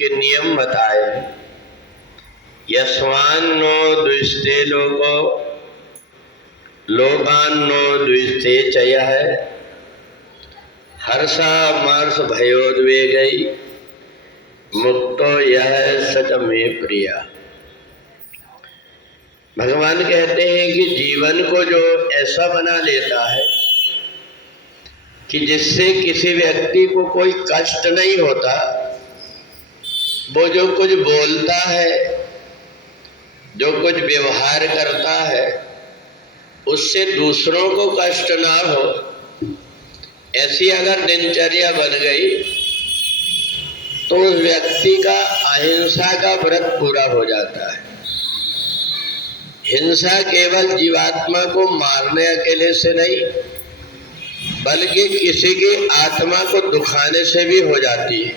के नियम बताए। यस्मान्नो द्विषते लोको लोकान्नो द्विषते च यः हर्षामर्ष भयोद्वेगै मुक्तो यः स च मे प्रिया। भगवान कहते हैं कि जीवन को जो ऐसा बना लेता है कि जिससे किसी व्यक्ति को कोई कष्ट नहीं होता, वो जो कुछ बोलता है, जो कुछ व्यवहार करता है, उससे दूसरों को कष्ट ना हो, ऐसी अगर दिनचर्या बन गई तो उस व्यक्ति का अहिंसा का व्रत पूरा हो जाता है। हिंसा केवल जीवात्मा को मारने अकेले से नहीं, बल्कि किसी की आत्मा को दुखाने से भी हो जाती है।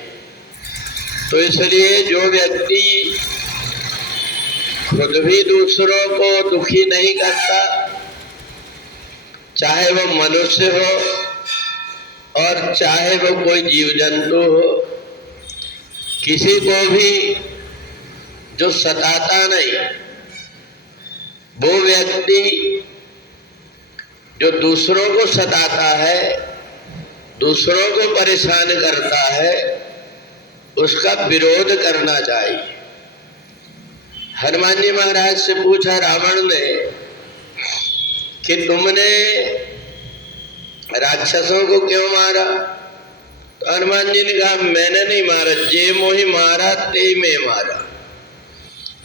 तो इसलिए जो व्यक्ति खुद भी दूसरों को दुखी नहीं करता, चाहे वो मनुष्य हो और चाहे वो कोई जीव जंतु हो, किसी को भी जो सताता नहीं, वो व्यक्ति जो दूसरों को सताता है, दूसरों को परेशान करता है, उसका विरोध करना चाहिए। हनुमान जी महाराज से पूछा रावण ने कि तुमने राक्षसों को क्यों मारा? तो हनुमान जी ने कहा मैंने नहीं मारा, जे मोहि मारा ते मैं मारा।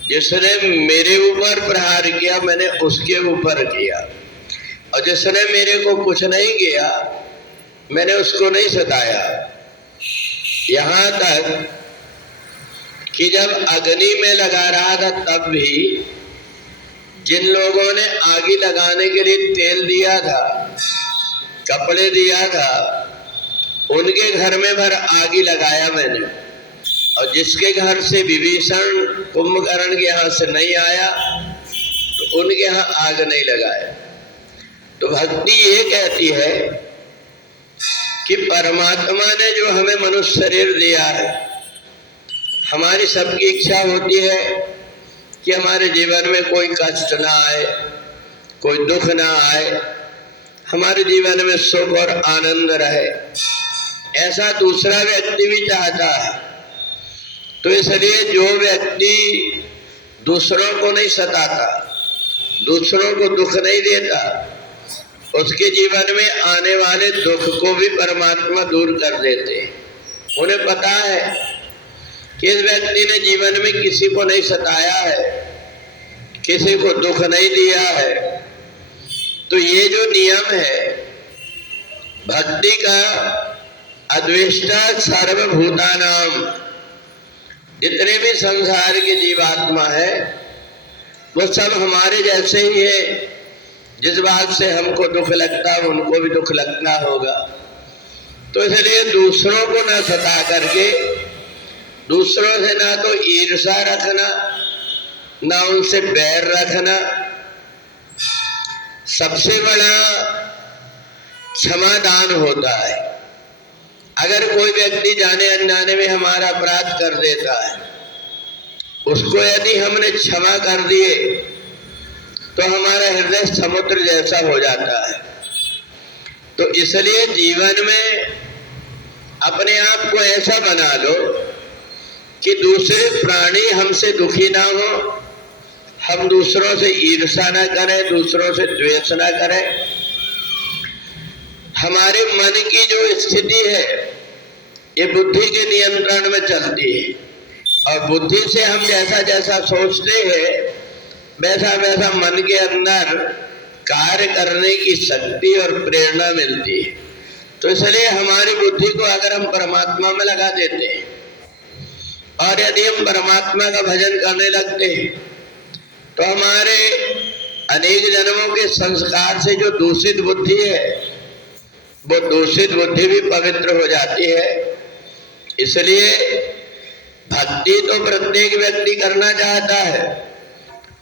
जिसने मेरे ऊपर प्रहार किया मैंने उसके ऊपर किया, और जिसने मेरे को कुछ नहीं किया मैंने उसको नहीं सताया। यहाँ तक कि जब अग्नि में लगा रहा था तब भी जिन लोगों ने आग लगाने के लिए तेल दिया था, कपड़े दिया था, उनके घर में भर आग लगाया मैंने, और जिसके घर से विभीषण कुंभकर्ण के यहाँ से नहीं आया तो उनके यहाँ आग नहीं लगाया। तो भक्ति ये कहती है कि परमात्मा ने जो हमें मनुष्य शरीर दिया है, हमारी सबकी इच्छा होती है कि हमारे जीवन में कोई कष्ट ना आए, कोई दुख ना आए, हमारे जीवन में सुख और आनंद रहे। ऐसा दूसरा व्यक्ति भी चाहता है। तो इसलिए जो व्यक्ति दूसरों को नहीं सताता, दूसरों को दुख नहीं देता, उसके जीवन में आने वाले दुख को भी परमात्मा दूर कर देते। उन्हें पता है कि इस व्यक्ति ने जीवन में किसी को नहीं सताया है, किसी को दुख नहीं दिया है। तो ये जो नियम है भक्ति का, अद्वेष्टा सर्वभूतानाम, जितने भी संसार के जीवात्मा है वो सब हमारे जैसे ही है। जिस बात से हमको दुख लगता है उनको भी दुख लगता होगा। तो इसलिए दूसरों को न सता करके, दूसरों से ना तो ईर्ष्या रखना, ना उनसे बैर रखना। सबसे बड़ा क्षमादान होता है। अगर कोई व्यक्ति जाने अनजाने में हमारा अपराध कर देता है, उसको यदि हमने क्षमा कर दिए तो हमारा हृदय समुद्र जैसा हो जाता है। तो इसलिए जीवन में अपने आप को ऐसा बना लो कि दूसरे प्राणी हमसे दुखी ना हो, हम दूसरों से ईर्ष्या ना करें, दूसरों से द्वेष ना करें। हमारे मन की जो स्थिति है ये बुद्धि के नियंत्रण में चलती है, और बुद्धि से हम जैसा जैसा सोचते हैं वैसा वैसा मन के अंदर कार्य करने की शक्ति और प्रेरणा मिलती है। तो इसलिए हमारी बुद्धि को अगर हम परमात्मा में लगा देते हैं और यदि हम परमात्मा का भजन करने लगते हैं तो हमारे अनेक जन्मों के संस्कार से जो दूषित बुद्धि है वो दूषित बुद्धि भी पवित्र हो जाती है। इसलिए भक्ति तो प्रत्येक व्यक्ति करना चाहता है,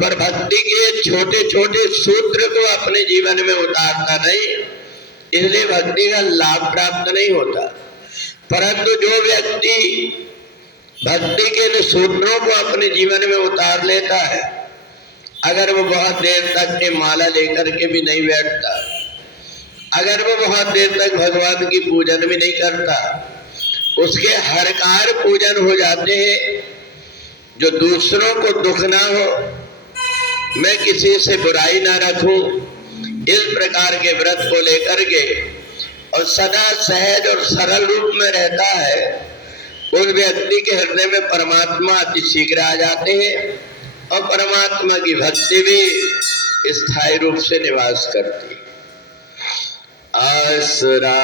पर भक्ति के छोटे छोटे सूत्र को अपने जीवन में उतारता नहीं, इसलिए भक्ति का लाभ प्राप्त नहीं होता। परंतु जो व्यक्ति भक्ति के इन सूत्रों को अपने जीवन में उतार लेता है, अगर वो बहुत देर तक के माला लेकर के भी नहीं बैठता, अगर वो बहुत देर तक भगवान की पूजन भी नहीं करता, उसके हर कार पूजन हो जाते हैं। जो दूसरों को दुख ना हो, मैं किसी से बुराई ना रखूं, इस प्रकार के व्रत को लेकर के और सदा सहज और सरल रूप में रहता है, उस व्यक्ति के हृदय में परमात्मा अति शीघ्र आ जाते हैं और परमात्मा की भक्ति भी स्थायी रूप से निवास करती है। आसरा